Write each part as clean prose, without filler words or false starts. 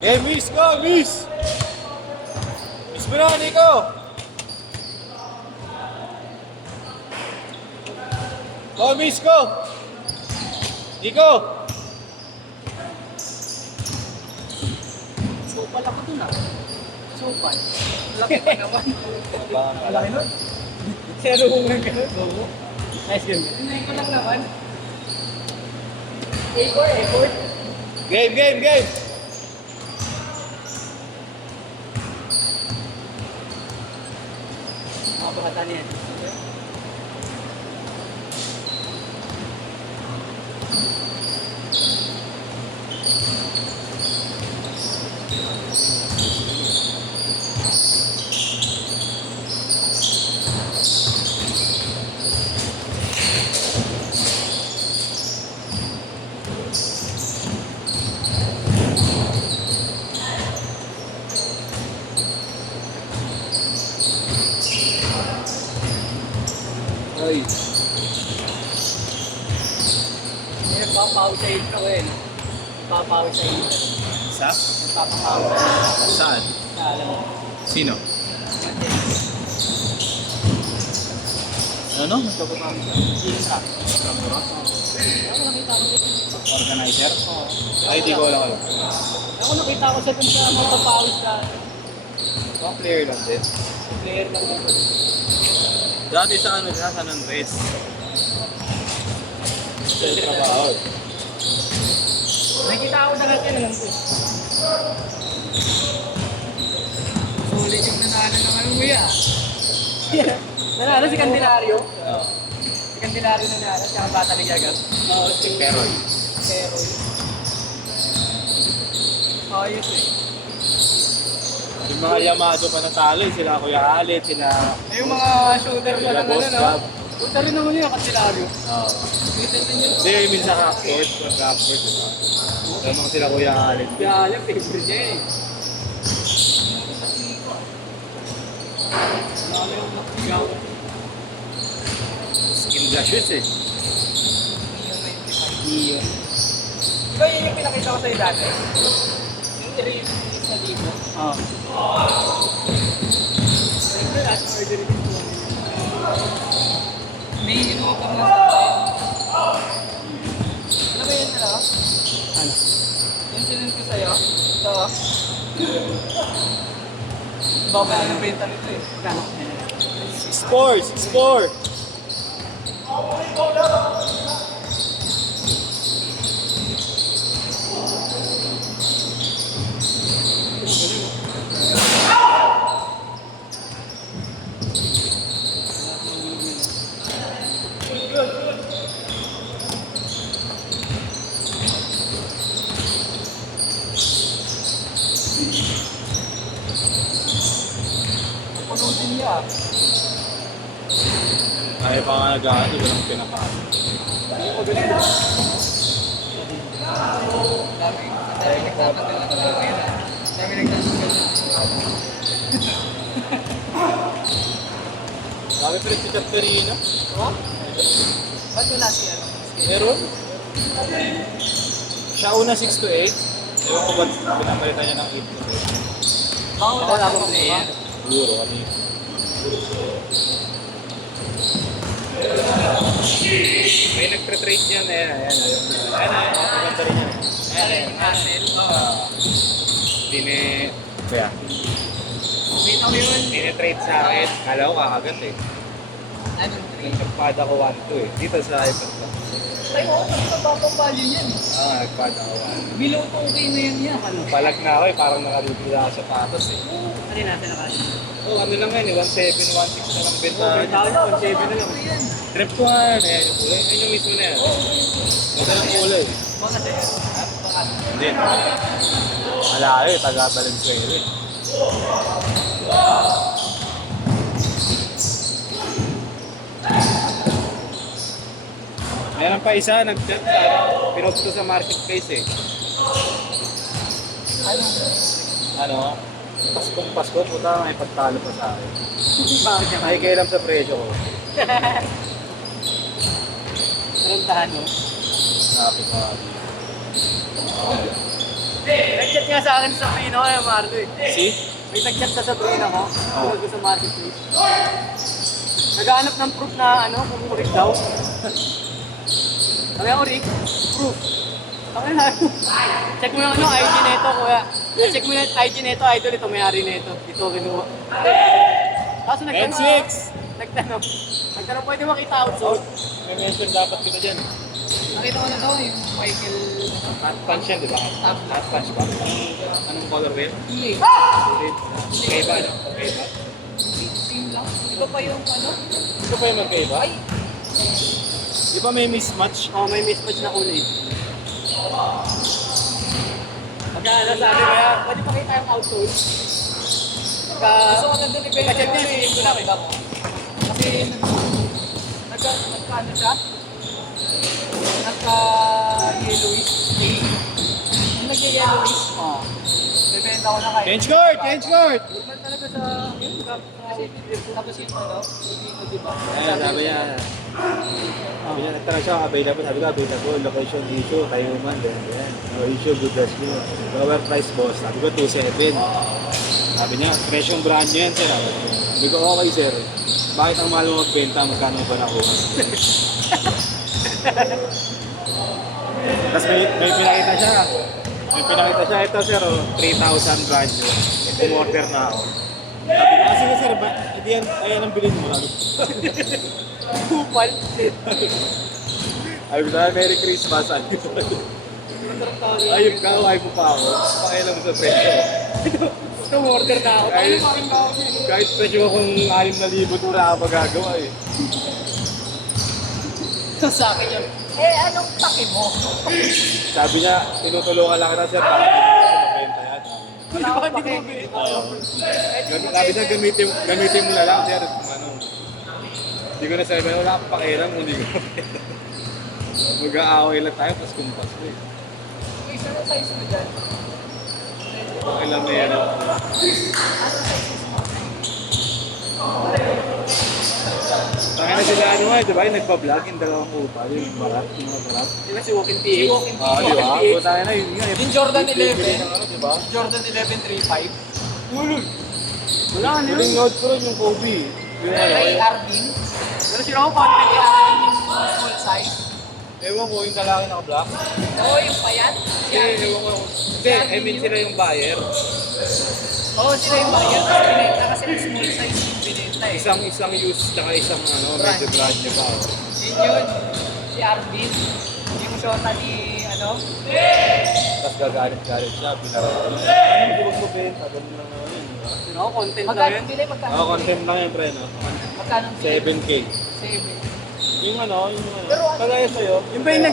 Okay, miss ko, miss! Miss mo na, Nico! Go, miss ko! Nico! Sopal ako dun ah. Sopal. Laki pa naman. Laki nun. Zero kung lang ka nun. Nice game. Hinayin ko lang naman. Effort. Game! Mga bata niyan. Ay. Nagpapawi sa intro eh. Nagpapawi sa intro. Sa? Nagpapawi sa intro. Saan? Alam mo. Sino? Ano? Nagpapapawi ka? Intro. Kamura? Ako nakita ko dito. Organizer? Oo. Ay, di ko alam. Ako nakita ko siya dun sa magpapawis na Mga player lang din. player lang dito. Dati sa ano, sa San Andres. Sa trabaho. Nakita ko na natin lang po. Sulit yung nanalo ng ano mo yan. Nanalo si Candelario. Si Candelario nanalo, siya ang bata ni Gagat. Oo, si Peroy. Pero ayos eh. Yung mga Yamado pa natalo, sila Kuya Alit, sila... Yung mga shooter pa Sila na Boss ano, Gab. shooter rin naman yun, Candelario. Oo. Shooter din yun. Hindi, minsan half-court, half-court, diba? Lamang sila Kuya Alit. Kaya alam, favorite niya eh. Marami yung nakigaw. Skin gashes eh. Iya. Diba yun yung pinakita ko sa'yo dati? Yung 3 na dito. Oo. Siyempre, last order din po. May inuupang na sa akin. Ano ba yun ano? Ano? Yung sinun ko sa'yo? Ito. Baba na ng benta nito eh. Kano? Sport! Puno din niya. Kaya pa nga nag-aano, walang pinakaano. Hindi ko ganun. Dami nagtatagal na talaga ngayon. Dami nagtatagal. Sabi pa rin si Caterina. Oh? Ba't wala siya? Meron? Siya una 6 to 8. Ewan ko ba't pinapalitan niya ng 8 to 8. Oo, wala akong player. Siguro kami. May nagtre-trade niyan. Ayan. Maganda rin yan. Ayan. Hassel. Kaya, Bitaw yun. trade sa akin. Kala ko kakagat eh. Anong trade? Nagpada ko 1-2 eh. Dito sa iPad ko. Ay, oo, nagpapapang value niyan. Nagpada ko 1. Below 2K na yan yan. Ano? Palag na ako eh. Parang nakalibila ako sa patos eh. Ano natin nakasya? Ano lang yan eh. 1.7, 1.6 na lang benta. Tayo, 1.7 na lang. Trip ko nga yan. Ayan yung kulay. Ayan yung mismo na yan. Ganda ng kulay. Mga sa'yo. Baka. Hindi. Malayo eh. Taga Valenzuela eh. Meron pa isa, nag-chat sa pinost ko sa marketplace eh. Ano? Pasko, puta, may pagtalo pa sa akin. Bakit niya Ay, kailan sa presyo ko. Tarantahan mo. Sabi ko. Nag-chat nga sa akin sa Pino kaya Marlo eh. See? May nag-chat sa Sabrina ko. Tungkol ko sa marketplace. Naghahanap ng proof na ano, kung correct daw. Sabi ako, Rick, proof. Sabi na, check mo yung ano, IG nito, kuya. Check mo yung IG nito, idol, ito may-ari nito. Ito, kinuha. Kaso nagtanong, N6! nagtanong, pwede makita outside. May mention dapat kita dyan. Nakita ko na daw yung Michael, Hot punch yan, di ba? Hot punch ba? Anong color ba yun? EA. Red. Magkaiba, ano? Magkaiba. Same lang. Iba pa yung ano? Ito pa yung magkaiba? Ay! Di ba may mismatch? Oh, may mismatch na kulay. Pagka ano sabi kaya, pwede pakita yung outsole. Gusto ko nandun i-benta Kasi yung hindi ko nakita ko. Kasi nagka-ano siya? Nagka-yellowish. Nung nag-yellowish, bibenta ko na kayo. Change court! Change court! Normal talaga sa yun, kasi tapos yung ano, yung di ba? Ayan, sabi niya. Sabi niya, nagtanong siya, available. Sabi ko, available. Location issue, Tayuman. Ganyan. No issue, good dress nyo. Lower price boss. Sabi ko, 2.7. Sabi niya, presyong brand nyo yan, sir. Sabi ko, okay, sir. Bakit ang mahal mo magbenta? Magkano ba nakuha? Tapos may pinakita siya. May pinakita siya. Ito, sir, 3,000 brand nyo. Order na ako. Sabi ko, sige, sir. Hindi yan, ayan ang bilhin mo. Sabi ko. Kupal. Ay, Merry Christmas. Ayun ka, ay mo pa ako. Pakialam mo sa presyo. Ito, order na ako. Paano Kahit, making ako yun? kahit presyo kung 6,000 ito na magagawa eh. Sa akin yun. Anong taki mo? Sabi niya, tinutulungan lang kita sir, bakit hindi mo siya mabenta yan? Wala akong taki. Sabi niya, gamitin mo na lang sir. Ano, hindi ko na sabi, wala akong pakialam kung hindi ko mabenta. Mag-aaway lang tayo, tapos kumpas mo eh. Isa na size mo dyan. Pakialam na yan. Kaya na sila ano di ba? Yung nagpa-vlog, yung dalawang upa, yung barat, yung mga barat. Di ba si Walking PH? Di ba? Puta na yun nga. Yung Jordan 11. Di ba? Jordan 11.35. Ulul! Wala ano yun. Yung note ko rin yung Kobe. Yung ano, Kay yung... Arvin. Pero sila ko content kay Arvin yung small size. Ewan ko, yung lalaki naka-black. Oo, yung payat. Si Arvin. Ewan ko. Hindi, I mean sila yung buyer. Oo, sila yung buyer. Tapos binenta kasi yung small size yung binenta eh. Isang use, tsaka isang ano, medyo brand new pa. Oh. Yun yun. Si Arvin. Yung shota ni ano. Tapos gagalit-galit siya, pinarawan. Ano, hindi mo benta, ganun lang naman yun. Sino ko, content lang Magkano yun. bili? Magkano? Oo, content lang yun, pre, no? Magkano bili? 7K. 7. Yung ano, kagaya sa'yo. Yung ba yung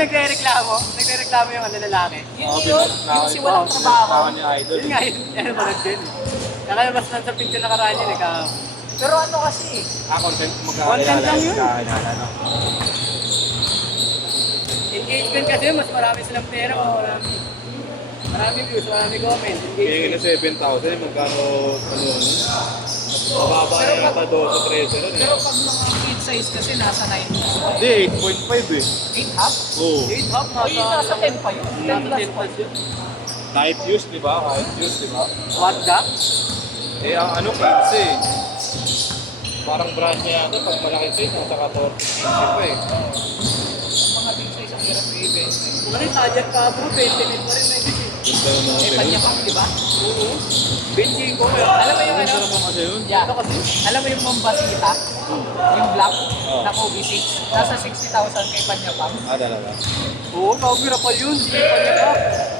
nagre-reklamo? Nagre-reklamo yung ano lalaki? Yun yun. Yung si walang trabaho. Ako ni Idol. Yun nga yun. Yan ang mga dyan eh. Nakalabas lang sa pinto nakaraan yun eh. Pero ano kasi, Content Content lang yun. Ano. Engagement kasi mas marami silang pera. Marami views, marami comment. Kaya na Engagement. 7,000, magkano, ano, mababa na yata 12-13 nun eh. pero pag mga kid size kasi nasa 9 plus. Hindi, 8.5 eh. 8 half? Oo. 8 half O yun, nasa 10 pa yun. 10 Nasa plus 10 plus yun. Kahit use, di ba? Kahit use, di ba? What the? Eh, ang ano, 15 eh. Parang brand niya yata, pag malaki size, nasa 14 pa eh. Mga big size ang hirap i-event. Ano rin, Tajak ka bro, 20 minutes pa rin na yun. Ganda naman Eh, kasi panya yun. pang, di ba? Oo. Benching ko. Alam mo yung Ganda ano? naman kasi yun. Yeah. Ito kasi. Alam mo yung Mambasita? Yung black Oh. na Kobe 6. Nasa 60,000 kay Panya Pang. Talaga. Oo, kabira pa yun. Hindi pa niya ka.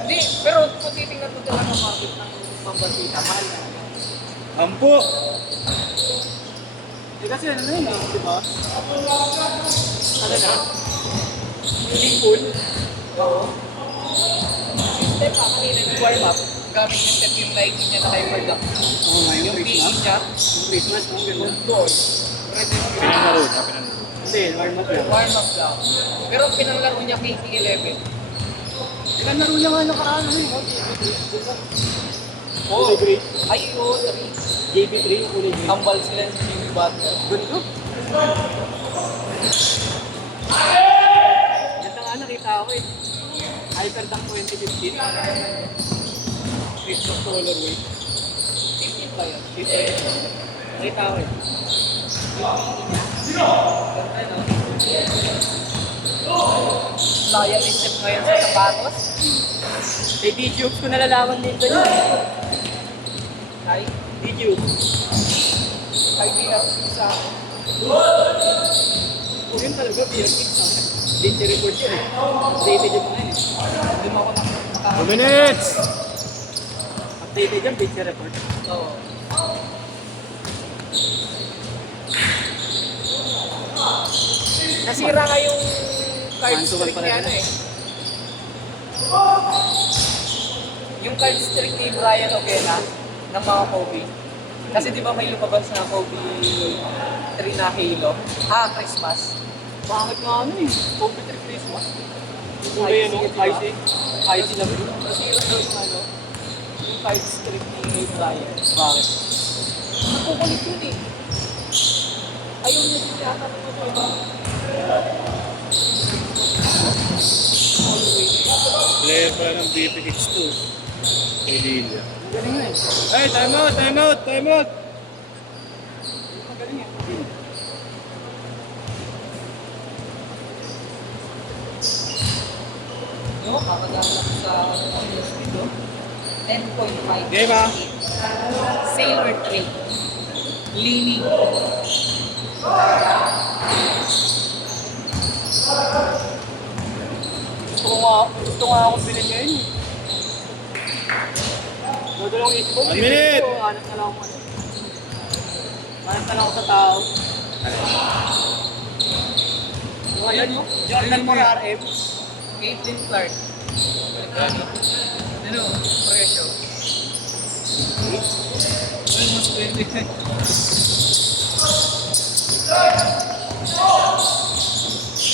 Hindi, pero kung titingnan mo talaga ang market ng Mambasita, mahal na. Ampo! Eh kasi ano na yun eh, di ba? Ano na? Limpul. Oo. Yung step, kanina yung warm up, gamit yung step yung Nike niya na hyper duck. Oo nga, Yung PE niya, Yung Christmas, no? Ganda. doon. Pwede mo Pinanaro niya, pinanaro. Hindi, warm up lang. warm up lang. Pero ang pinanglaro niya KT11. Ilan laro niya nga nakaraan ano yun? Oo. Kulay gray. Ay, oo, JB3, yung kulay gray. tambal sila sa Jimmy Butler. Ganito. Ganda nga nakita ako eh. Hyperdunk 2015. Streets of Colorway. 15 ba yun? Ito yun. Nakita ko eh. Ganda, no? Loyal step ngayon sa sapatos. May D-Tubes ko nalalaman din doon yun. Ay, D-Tubes. ay di na sa Kung yun talaga, beer kicks na. Date report yun eh. Updated yun na yun eh. Hindi mo ako 2 minutes! Updated yun, date report. Oo. Nasira nga yung card Mantuan streak pa ni rin. ano eh. Yung card streak ni Brian Oquena ng mga Kobe. Kasi di ba may lumabas na Kobe 3 na Halo? Christmas. Bakit nga ano eh? Kobe 3 Christmas. Yung Icy, kulay ano? di ba? Icy. Icy na blue. Nasira daw yung ano, yung card streak ni Brian. Bakit? Nakukulit yun eh. Ayaw niya din yata ng ano iba. Player pa ng BPX2. Kay Lilia. Ang galing nga eh. Hey, time out, time out, time out! Ang galing eh. No, kakadaan lang sa dito. 10.5. Game ah! Sailor Trade. Leaning. Gusto nga akong bilhin ngayon eh. Dadalawang isip ko. 1 minute! Hanap na lang ako ano. Hanap na lang ako sa tao. Yung ayun mo? Jordan Moore RM. Caitlin Clark. Ano? Presyo. Almost 20.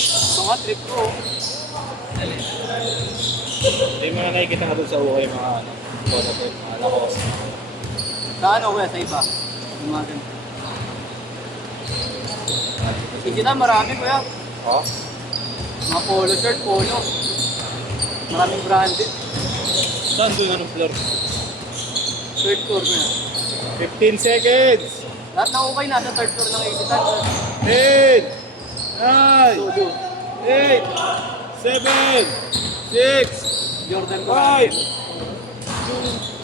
Ito nga trip ko. May mga nakikita ka doon sa ukay mga ano, prototype, mga lakos. Sa ano kuya? Sa iba? Yung mga ganito. Ikita marami kuya. Oh? Mga polo shirt, polo. Maraming branded. Saan doon anong floor? Third floor kuya. 15 seconds! Lahat na okay, nasa third floor ng Exitan. 10! 9! Dodo. 8! 7! 6! Jordan Moore. 5! 2!